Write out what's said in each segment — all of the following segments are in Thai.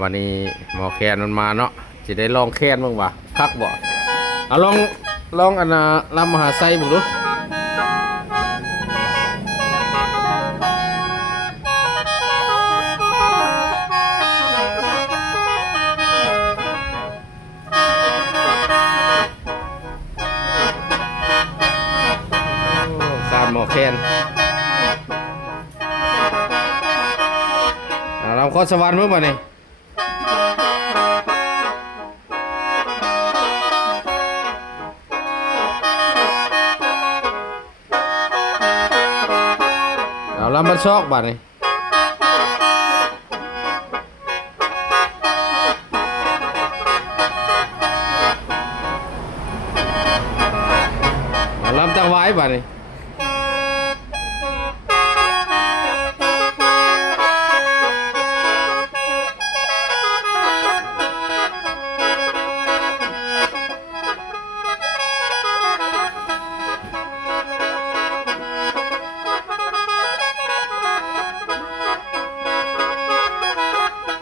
วันนี้หมอแคนมันมาเนาะจะได้ลองแคนบ้างวะคักบ่เอาลองอันน่ะลำมหาไซบุกดูการหมอแคนเราขอสวรรค์เมื่อวานนี้เราลำมันซอกบ้านนี้เราลำตั้งไว้บ้านนี้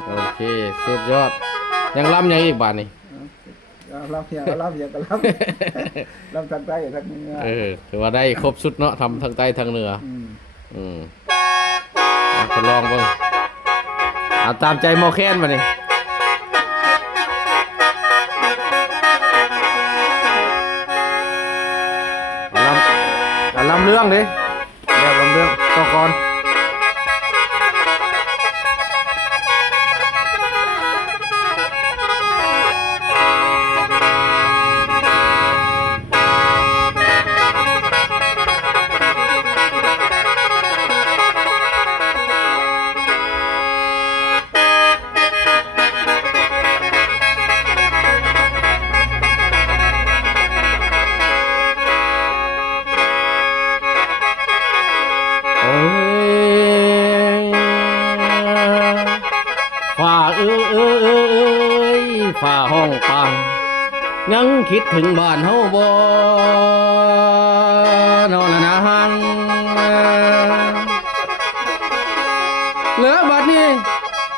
โอเคสุดยอดยังล้ำยังอีกบาทนี่ รับเพียงก็รับอย่างก็รับรับทางใต้ทางเหนือถือว่าได้ครบชุดเนาะทำทางใต้ทางเหนือทดลองเบิ่งเอาตามใจหมอแคนมานี่ลำเรื่องดิแบบลำเรื่องต่อก่อนฝ่าฝ่าห้องปังยังคิดถึงบ้านเฮาบ่นอนนะหังเหลือบัดนี้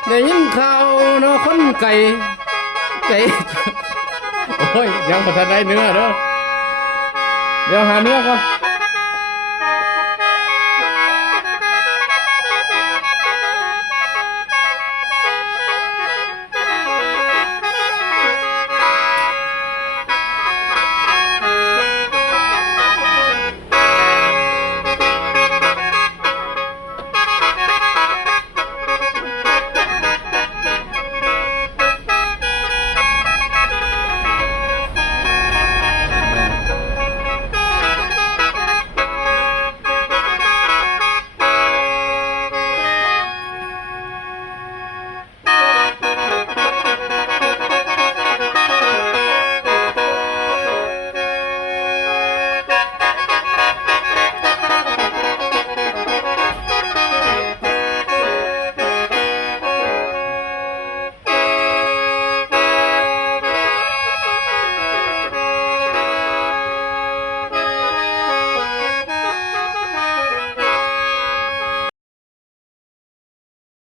ได้ยินข่าวเนาะคนไก่โอ้ยยังบ่ทันได้เนื้อเด้อเดี๋ยวหาเนื้อก่อน